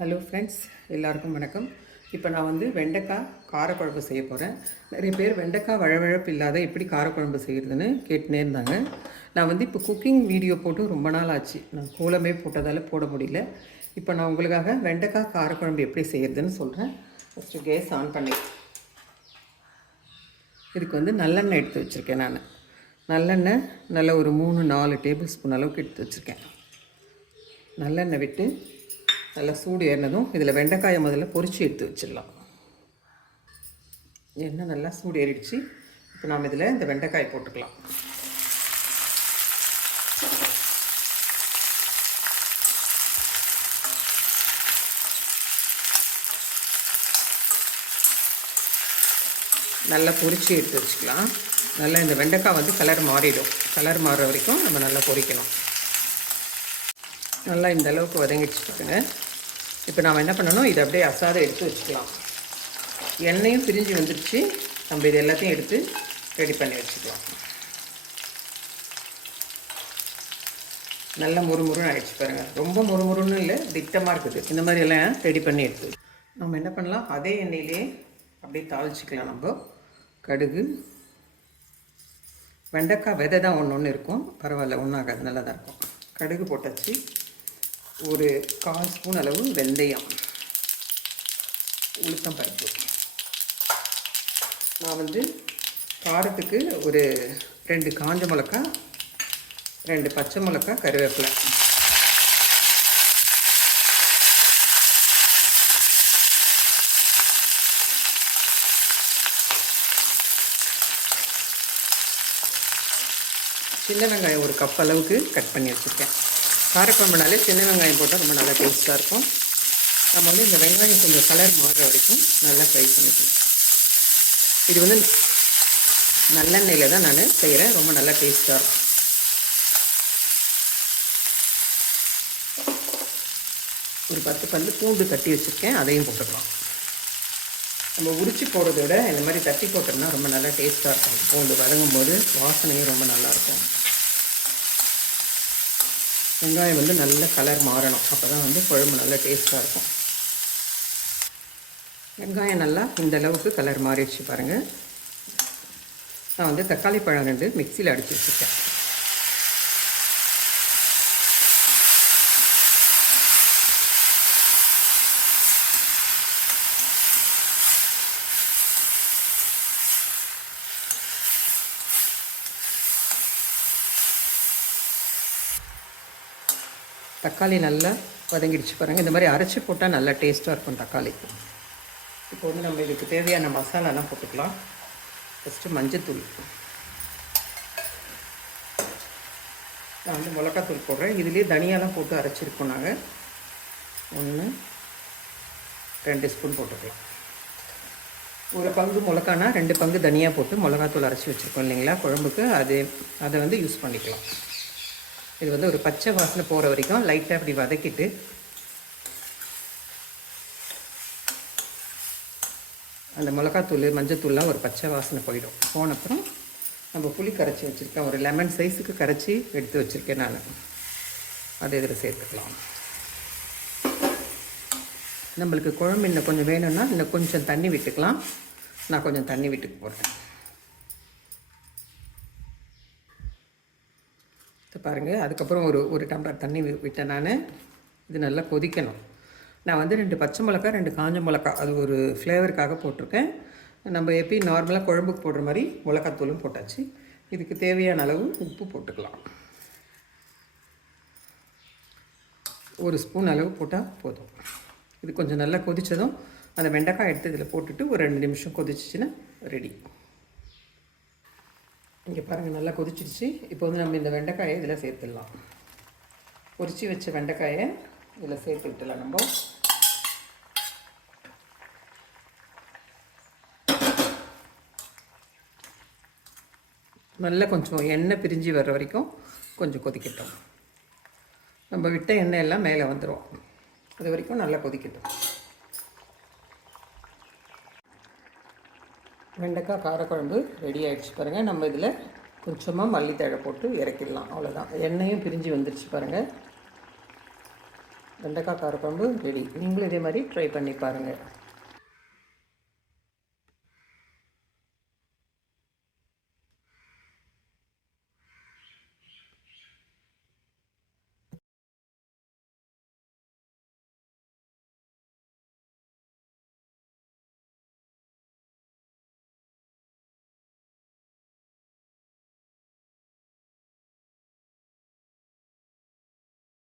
Hello friends எல்லாருக்கும் வணக்கம். இப்போ நான் வந்து வெண்டைக்காய் காரக்குழம்பு செய்ய போகிறேன் நிறைய பேர் வெண்டைக்காய் வழவழப்பு இல்லாத எப்படி காரக்குழம்பு செய்கிறதுன்னு கேட்டுனே இருந்தாங்க. நான் வந்து இப்போ குக்கிங் வீடியோ போட்டு ரொம்ப நாள் ஆச்சு. நான் கோலமே போட்டதால் போட முடியல. இப்போ நான் உங்களுக்காக வெண்டைக்காய் காரக்குழம்பு எப்படி செய்கிறதுன்னு சொல்கிறேன் ஃபஸ்ட்டு கேஸ் ஆன் பண்ணி. இதுக்கு வந்து நல்லெண்ணெய் எடுத்து வச்சுருக்கேன் நான். நல்லெண்ணெய் நல்ல ஒரு மூணு நாலு டேபிள் ஸ்பூன் அளவுக்கு எடுத்து வச்சுருக்கேன். நல்லெண்ணெய் விட்டு நல்லா சூடு ஏறினதும் இதில் வெண்டைக்காயை முதல்ல பொரிச்சு எடுத்து வச்சிடலாம். எண்ணெய் நல்லா சூடு ஏறிடுச்சு. இப்போ நாம் இதில் இந்த வெண்டைக்காய் போட்டுக்கலாம். நல்லா பொரிச்சு எடுத்து வச்சுக்கலாம். நல்லா இந்த வெண்டைக்காய் வந்து கலர் மாறிடும். கலர் மாறுற வரைக்கும் நம்ம நல்லா பொறிக்கணும் நல்லா இந்த அளவுக்கு வதங்கிடுச்சுட்டுங்க இப்போ நாம் என்ன பண்ணணும்? இதை அப்படியே அசாதம் எடுத்து வச்சுக்கலாம். எண்ணெயும் பிரிஞ்சு வந்துடுச்சு நம்ம இது எல்லாத்தையும் எடுத்து ரெடி பண்ணி வச்சுக்கலாம். நல்ல முறுமுறுன்னு ஆயிடுச்சு பாருங்கள் ரொம்ப முறுமுறுன்னு இல்லை திட்டமாக இருக்குது. இந்த மாதிரி எல்லாம் ரெடி பண்ணி எடுத்து நம்ம என்ன பண்ணலாம்? அதே எண்ணெயிலே அப்படியே தாளிச்சிக்கலாம் நம்ம. கடுகு. வெண்டைக்காய் விதை தான் ஒன்று ஒன்று இருக்கும். பரவாயில்ல ஒன்றாகாது நல்லா தான் இருக்கும். கடுகு போட்டாச்சு. ஒரு கால் ஸ்பூன் அளவு வெந்தயம். உளுத்தம் பருப்பு. நான் வந்து காரத்துக்கு ஒரு ரெண்டு காஞ்ச மிளகா ரெண்டு பச்சை மிளகா கருவேப்பிலை. சின்ன வெங்காயம் ஒரு கப் அளவுக்கு கட் பண்ணி வச்சுருக்கேன். காரக்குழம்புனாலே சின்ன வெங்காயம் போட்டால் ரொம்ப நல்லா டேஸ்ட்டாக இருக்கும். நம்ம வந்து இந்த வெங்காயம் கொஞ்சம் கலர் மாறுற வரைக்கும் நல்லா ஃப்ரை பண்ணிக்கணும் இது வந்து நல்லெண்ணெயில் தான் நான் செய்கிறேன் ரொம்ப நல்லா டேஸ்ட்டாக இருக்கும். ஒரு பத்து பந்து பூண்டு தட்டி வச்சுருக்கேன். அதையும் போட்டுக்கலாம். நம்ம உரிச்சு போடுறத விட இந்த மாதிரி தட்டி போட்டோம்னா ரொம்ப நல்லா டேஸ்ட்டாக இருக்கும். பூண்டு வதங்கும் போது வாசனையும் ரொம்ப நல்லாயிருக்கும் வெங்காயம் வந்து நல்ல கலர் மாறணும். அப்போ தான் வந்து குழம்பு நல்லா டேஸ்ட்டாக இருக்கும். வெங்காயம் நல்லா இந்த அளவுக்கு கலர் மாறிடுச்சு பாருங்கள் நான் வந்து தக்காளி பழம் ரெண்டு மிக்சியில் அடித்து வச்சுருக்கேன். தக்காளி நல்லா வதங்கிடுச்சு பாருங்கள் இந்த மாதிரி அரைச்சி போட்டால் நல்லா டேஸ்ட்டாக இருக்கும் தக்காளி. இப்போ வந்து நம்ம இதுக்கு தேவையான மசாலாலாம் போட்டுக்கலாம். ஃபஸ்ட்டு மஞ்சத்தூள். நான் வந்து மிளகாத்தூள் போடுறேன். இதுலேயே தனியாலாம் போட்டு அரைச்சிருக்கோம் நாங்கள் ஒன்று ரெண்டு ஸ்பூன் போட்டுக்கலாம். ஒரு பங்கு மிளகானா ரெண்டு பங்கு தனியாக போட்டு மிளகாத்தூள் அரைச்சி வச்சுருக்கோம் இல்லைங்களா? குழம்புக்கு. அது அதை வந்து யூஸ் பண்ணிக்கலாம். இது வந்து ஒரு பச்சை வாசனை போகிற வரைக்கும் லைட்டாக அப்படி வதக்கிட்டு அந்த மிளகாத்தூள் மஞ்சத்தூள்லாம் ஒரு பச்சை வாசனை போயிடும். போனப்புறம் நம்ம புளி கரைச்சி வச்சுருக்கேன் ஒரு லெமன் சைஸுக்கு கரைச்சி எடுத்து வச்சுருக்கேன் நான். அதை இதில் சேர்த்துக்கலாம். நம்மளுக்கு குழம்பு இன்னும் கொஞ்சம் வேணும்னா இன்னும் கொஞ்சம் தண்ணி விட்டுக்கலாம். நான் கொஞ்சம் தண்ணி விட்டுக்கு போகிறேன் இது பாருங்கள் அதுக்கப்புறம் ஒரு ஒரு டம்ளர் தண்ணி விட்டேன் நான். இது நல்லா கொதிக்கணும். நான் வந்து ரெண்டு பச்சை மிளகா ரெண்டு காஞ்ச மிளகா அது ஒரு ஃப்ளேவருக்காக போட்டிருக்கேன். நம்ம எப்பயும் நார்மலாக குழம்புக்கு போடுற மாதிரி மிளகாத்தூளும் போட்டாச்சு. இதுக்கு தேவையான அளவு உப்பு போட்டுக்கலாம். ஒரு ஸ்பூன் அளவு போட்டால் போதும். இது கொஞ்சம் நல்லா கொதித்ததும் அந்த வெண்டைக்காய் எடுத்து இதில் போட்டுட்டு ஒரு ரெண்டு நிமிஷம் கொதிச்சிச்சின்னா ரெடி இங்கே பாருங்கள் நல்லா கொதிச்சிடுச்சு. இப்போ வந்து நம்ம இந்த வெண்டைக்காயை இதில் சேர்த்துடலாம். பொரிச்சு வச்ச வெண்டைக்காயை இதில் சேர்த்து விட்டுலாம் நம்ம. நல்லா கொஞ்சம் எண்ணெய் பிரிஞ்சு வர்ற வரைக்கும் கொஞ்சம் கொதிக்கட்டும். நம்ம விட்ட எண்ணெய் எல்லாம் மேலே வந்துடும் அது வரைக்கும் நல்லா கொதிக்கட்டும். வெண்டைக்காய் காரக்குழம்பு ரெடி ஆகிடுச்சு பாருங்கள் நம்ம இதில் கொஞ்சமாக மல்லித்தழை போட்டு இறக்கிடலாம். அவ்வளோதான் எண்ணெயும் பிரிஞ்சு வந்துருச்சு பாருங்கள் வெண்டைக்காய் காரக்குழம்பு ரெடி நீங்களும் இதே மாதிரி ட்ரை பண்ணி பாருங்கள்